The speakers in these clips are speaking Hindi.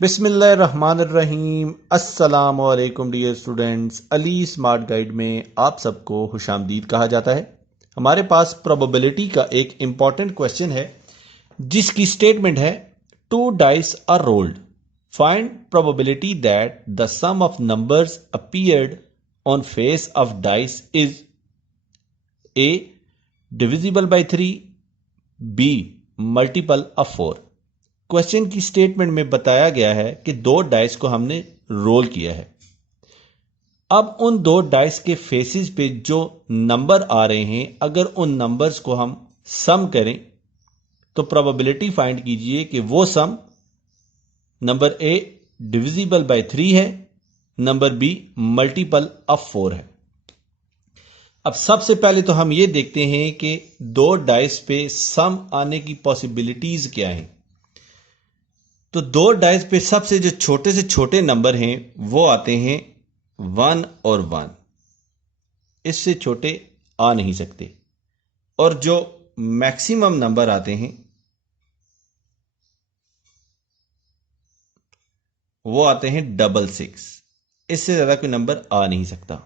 बिस्मिल्लाहिर्रहमानिर्रहीम। अस्सलाम वालेकुम dear students. Ali smart guide में आप सबको खुशामदीद कहा जाता है। हमारे पास प्रोबेबिलिटी का एक इंपॉर्टेंट क्वेश्चन है जिसकी स्टेटमेंट है two dice are rolled, find probability that the sum of numbers appeared on face of dice is a divisible by 3, B multiple of 4। Question की स्टेटमेंट में बताया गया है कि दो डाइस को हमने रोल किया है। अब उन दो डाइस के फेसेस पे जो नंबर आ रहे हैं, अगर उन नंबर्स को हम सम करें तो प्रोबेबिलिटी फाइंड कीजिए कि वो सम नंबर ए डिविजिबल बाय 3 है, नंबर बी मल्टीपल ऑफ 4 है। अब सबसे पहले तो हम ये देखते हैं कि दो डाइस पे सम आने की पॉसिबिलिटीज क्या हैं। तो दो डाइस पे सबसे जो छोटे से छोटे नंबर हैं वो आते हैं 1 और 1, इससे छोटे आ नहीं सकते। और जो मैक्सिमम नंबर आते हैं वो आते हैं 666, इससे ज्यादा कोई नंबर आ नहीं सकता।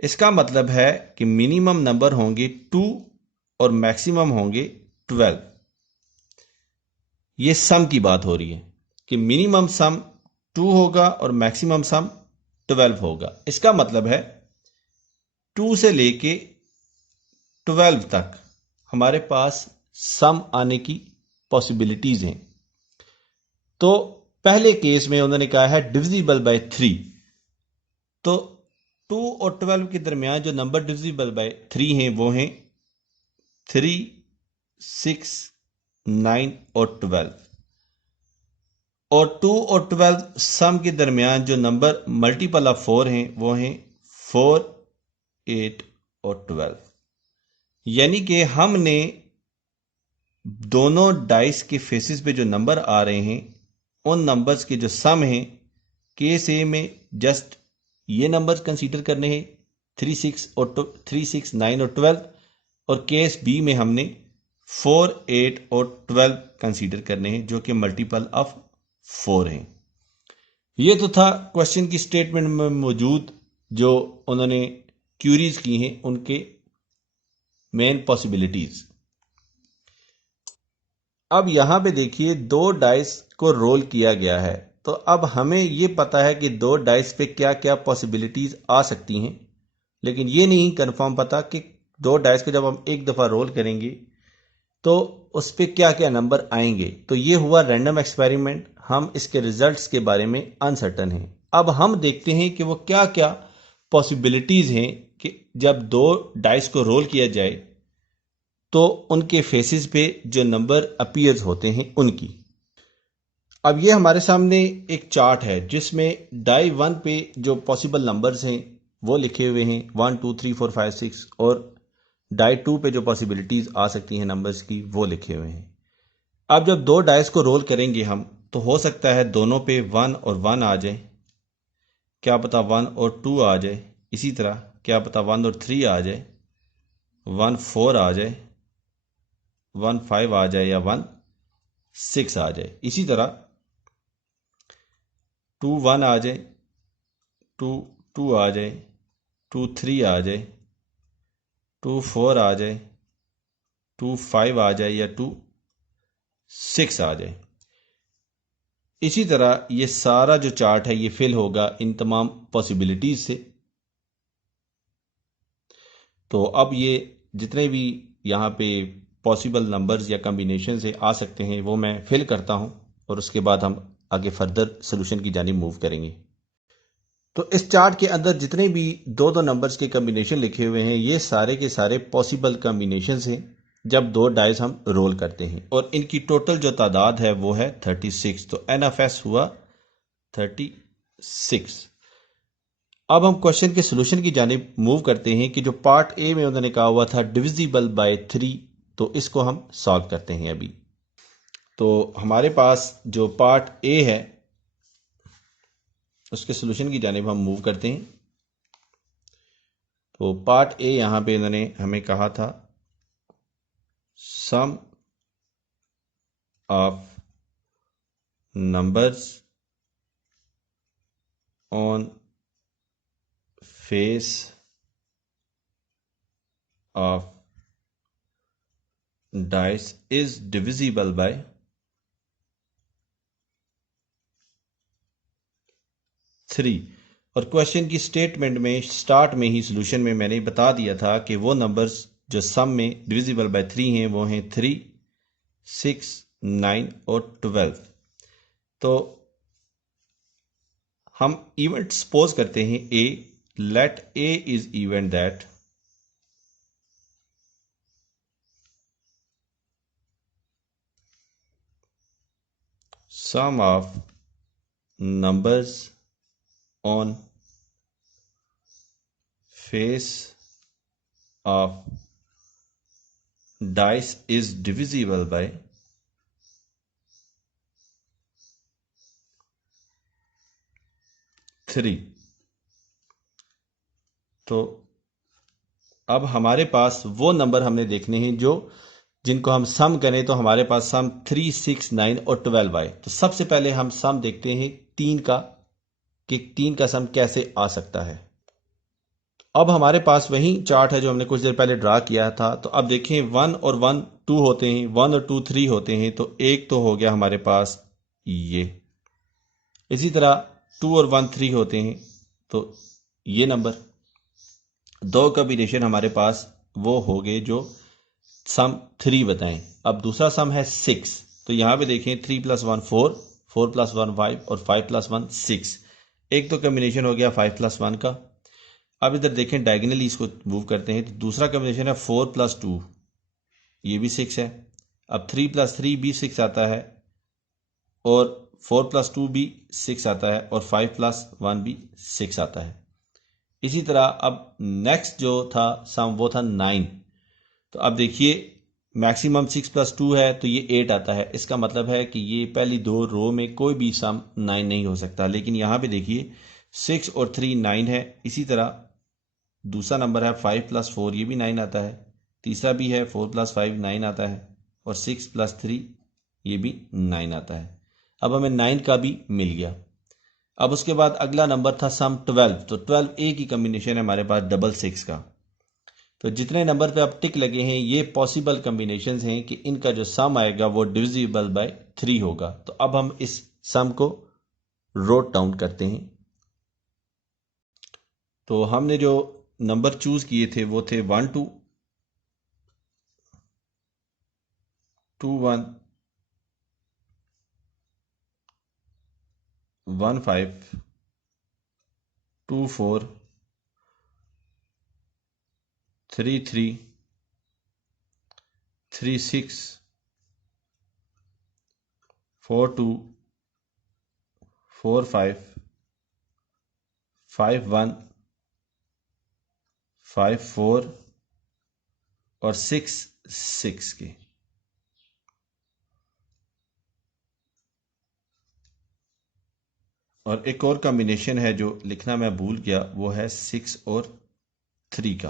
इसका मतलब है कि मिनिमम नंबर होंगे 2 और मैक्सिमम होंगे 12। ये सम की बात हो रही है कि मिनिमम सम 2 होगा और मैक्सिमम सम 12 होगा। इसका मतलब है 2 से लेके 12 तक हमारे पास सम आने की पॉसिबिलिटीज हैं। तो पहले केस में उन्होंने कहा है डिविजिबल बाय 3, तो 2 और 12 के दरमियान जो नंबर डिविजिबल बाय 3 हैं वो हैं 3, 6, 9 और 12। और 2 और 12 सम के दरमियान जो नंबर मल्टीपल ऑफ 4 हैं वो हैं 4, 8 और 12। यानी कि हमने दोनों डाइस के फेसेस पे जो नंबर आ रहे हैं उन नंबर्स के जो सम हैं, केस ए में जस्ट ये नंबर्स कंसीडर करने हैं 3, 6, 9 और 12, और केस बी में हमने 4, 8 और 12 कंसीडर करने हैं जो कि मल्टीपल ऑफ 4 हैं। ये तो था क्वेश्चन की स्टेटमेंट में मौजूद जो उन्होंने क्यूरीज की हैं उनके मेन पॉसिबिलिटीज। अब यहां पे देखिए दो डाइस को रोल किया गया है, तो अब हमें यह पता है कि दो डाइस पे क्या क्या पॉसिबिलिटीज आ सकती हैं, लेकिन यह नहीं कंफर्म पता कि दो डाइस को जब हम एक दफा रोल करेंगे तो उस पे क्या क्या नंबर आएंगे। तो ये हुआ रैंडम एक्सपेरिमेंट, हम इसके रिजल्ट्स के बारे में अनसर्टन हैं। अब हम देखते हैं कि वो क्या क्या पॉसिबिलिटीज हैं कि जब दो डाइस को रोल किया जाए तो उनके फेसेस पे जो नंबर अपीयर्स होते हैं उनकी। अब ये हमारे सामने एक चार्ट है जिसमें डाई 1 पे जो पॉसिबल नंबर्स हैं वो लिखे हुए हैं 1, 2, 3, 4, 5, 6, और डाई 2 पे जो पॉसिबिलिटीज आ सकती हैं नंबर्स की वो लिखे हुए हैं। अब जब दो डाइस को रोल करेंगे हम तो हो सकता है दोनों पे 1 और 1 आ जाए, क्या पता 1 और 2 आ जाए। इसी तरह क्या पता 1 और 3 आ जाए, 1, 4 आ जाए, 1, 5 आ जाए, या 1, 6 आ जाए। इसी तरह 2, 1 आ जाए, 2, 2 आ जाए, 2, 3 आ जाए, 2, 4 आ जाए, 2, 5 आ जाए, या 2, 6 आ जाए। इसी तरह ये सारा जो चार्ट है ये फिल होगा इन तमाम पॉसिबिलिटीज से। तो अब ये जितने भी यहाँ पे पॉसिबल नंबर्स या कम्बिनेशन से आ सकते हैं वो मैं फिल करता हूँ, और उसके बाद हम आगे फर्दर सोल्यूशन की जानिब मूव करेंगे। तो इस चार्ट के अंदर जितने भी दो दो नंबर्स के कम्बिनेशन लिखे हुए हैं ये सारे के सारे पॉसिबल कम्बिनेशंस हैं जब दो डाइस हम रोल करते हैं, और इनकी टोटल जो तादाद है वो है 36। तो NFS हुआ 36। अब हम क्वेश्चन के सोल्यूशन की जानिब मूव करते हैं कि जो पार्ट ए में उन्होंने कहा हुआ था डिविजिबल बाय 3, तो इसको हम सॉल्व करते हैं अभी। तो हमारे पास जो पार्ट ए है उसके सोल्यूशन की जानिब हम मूव करते हैं। तो पार्ट ए यहां पे इन्होंने हमें कहा था sum of numbers on face of dice is divisible by 3। और क्वेश्चन की स्टेटमेंट में स्टार्ट में ही सॉल्यूशन में मैंने बता दिया था कि वो नंबर्स जो सम में डिविजिबल बाय 3 हैं वो हैं 3, 6, 9 और 12। तो हम इवेंट सपोज करते हैं A, let A is event that sum of numbers on face of dice is divisible by 3। तो अब हमारे पास वो नंबर हमने देखने हैं जिनको हम सम करें तो हमारे पास सम 3, 6, 9 और 12 आए। तो सबसे पहले हम सम देखते हैं 3 का कि 3 का सम कैसे आ सकता है। अब हमारे पास वही चार्ट है जो हमने कुछ देर पहले ड्रा किया था। तो अब देखें 1 और 1 2 होते हैं, 1 और 2 3 होते हैं। तो एक तो हो गया हमारे पास ये। इसी तरह 2 और 1 3 होते हैं। तो ये नंबर दो कॉम्बिनेशन हमारे पास वो हो गए जो सम 3 बताएं। अब दूसरा सम है 6। तो यहां पे देखें 3 + 1 4, 4 + 1 5 और 5 + 1 6। एक तो कॉम्बिनेशन हो गया 5 + 1 का। अब इधर देखें डायगोनली इसको मूव करते हैं तो दूसरा कॉम्बिनेशन है 4 + 2, ये भी 6 है। अब 3 + 3 भी 6 आता है और 4 + 2 भी 6 आता है और 5 + 1 भी 6 आता है। इसी तरह अब नेक्स्ट जो था सम वो था 9। तो अब देखिए मैक्सिमम 6 + 2 है तो ये 8 आता है। इसका मतलब है कि ये पहली दो रो में कोई भी सम 9 नहीं हो सकता। लेकिन यहाँ पे देखिए 6 और 3 9 है। इसी तरह दूसरा नंबर है 5 + 4, ये भी 9 आता है। तीसरा भी है 4 + 5 9 आता है और 6 + 3 ये भी 9 आता है। अब हमें 9 का भी मिल गया। अब उसके बाद अगला नंबर था सम 12। तो 12 एक ही कॉम्बिनेशन है हमारे पास 6 का। तो जितने नंबर पे अब टिक लगे हैं ये पॉसिबल कॉम्बिनेशंस हैं कि इनका जो सम आएगा वो डिविजिबल बाय 3 होगा। तो अब हम इस सम को रोट डाउन करते हैं। तो हमने जो नंबर चूज किए थे वो थे 1 2, 2 1, 1 5, 2 4, 3 3, 3 6, 4 2, 4 5, 5 1, 5 4 और 6 6 के। और एक और कॉम्बिनेशन है जो लिखना मैं भूल गया, वो है 6 और 3 का।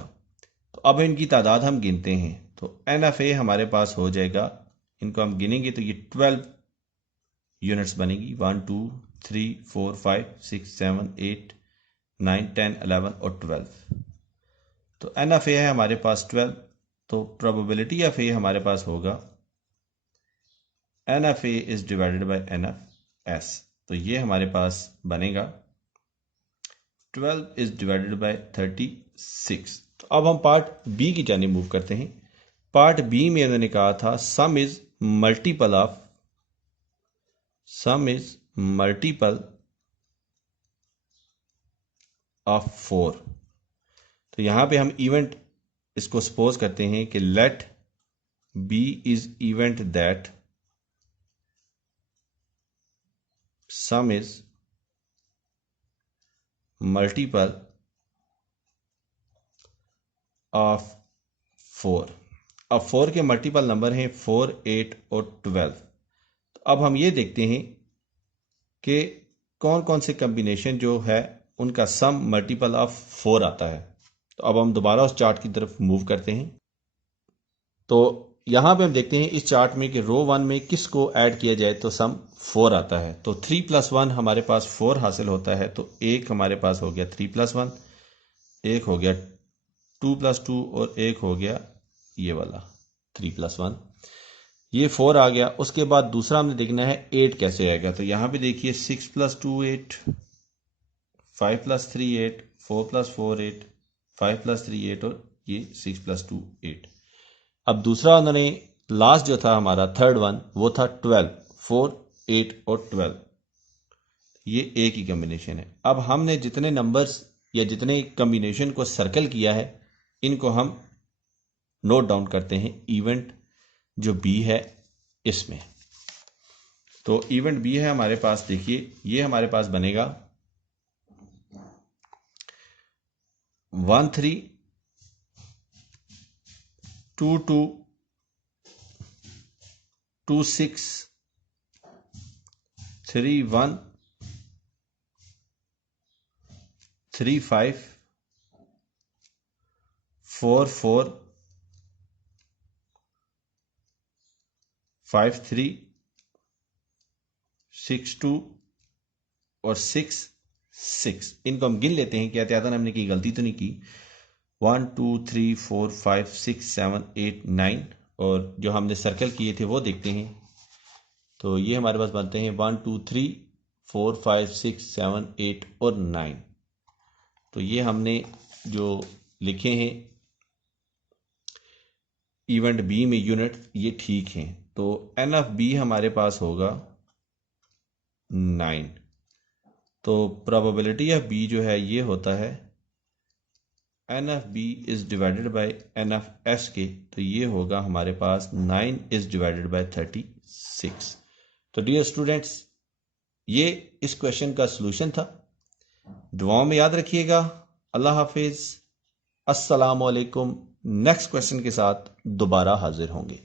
तो अब इनकी तादाद हम गिनते हैं। तो NFA हमारे पास हो जाएगा, इनको हम गिनेंगे तो ये 12 यूनिट्स बनेगी। 1 2 3 4 5 6 7 8 9 10 11 और 12। तो NFA है हमारे पास 12। तो प्रोबेबिलिटी ऑफ ए हमारे पास होगा NFA is divided bye NFS। तो ये हमारे पास बनेगा 12 इज डिवाइडेड बाय 36। तो अब हम पार्ट बी की जानिब मूव करते हैं। पार्ट बी में उन्होंने कहा था सम इज मल्टीपल ऑफ 4। तो यहां पे हम इवेंट इसको सपोज करते हैं कि let B is event that sum is multiple of 4। अब 4 के मल्टीपल नंबर हैं 4, 8 और 12। तो अब हम ये देखते हैं कि कौन कौन से कॉम्बिनेशन जो है उनका सम मल्टीपल ऑफ 4 आता है। तो अब हम दोबारा उस चार्ट की तरफ मूव करते हैं। तो यहां पे हम देखते हैं इस चार्ट में कि रो 1 में किसको ऐड किया जाए तो सम 4 आता है, तो 3 + 1 हमारे पास 4 हासिल होता है। तो एक हमारे पास हो गया 3 + 1, एक हो गया 2 + 2 और एक हो गया ये वाला 3 + 1। ये 4 आ गया। उसके बाद दूसरा हमने देखना है 8 कैसे आएगा। तो यहाँ पे देखिए 6 + 2 8, 5 + 3 8, 4 + 4 8, 5 + 3 8 और ये 6 + 2 8। अब दूसरा उन्होंने लास्ट जो था हमारा थर्ड वन वो था 12, 4 8 और 12। ये एक ही कॉम्बिनेशन है। अब हमने जितने नंबर्स या जितने कॉम्बिनेशन को सर्कल किया है इनको हम नोट डाउन करते हैं इवेंट जो बी है इसमें। तो इवेंट बी है हमारे पास, देखिए ये हमारे पास बनेगा 1 3 2 2 2 6 3 1 3 5 4 4 5 3 6 2 और 6 6। इनको हम गिन लेते हैं, क्या एहतियातन हमने की गलती तो नहीं की। 1 2 3 4 5 6 7 8 9 और जो हमने सर्कल किए थे वो देखते हैं। तो ये हमारे पास बनते हैं 1 2 3 4 5 6 7 8 और 9। तो ये हमने जो लिखे हैं इवेंट बी में यूनिट ये ठीक हैं। तो एन ऑफ बी हमारे पास होगा 9। तो प्रोबेबिलिटी ऑफ बी जो है ये होता है n of B is divided by n of S के। तो ये होगा हमारे पास 9 इज डिवाइडेड बाय 36। तो डियर स्टूडेंट्स ये इस क्वेश्चन का सलूशन था। दुआओं में याद रखिएगा। अल्लाह हाफिज, अस्सलाम वालेकुम। नेक्स्ट क्वेश्चन के साथ दोबारा हाजिर होंगे।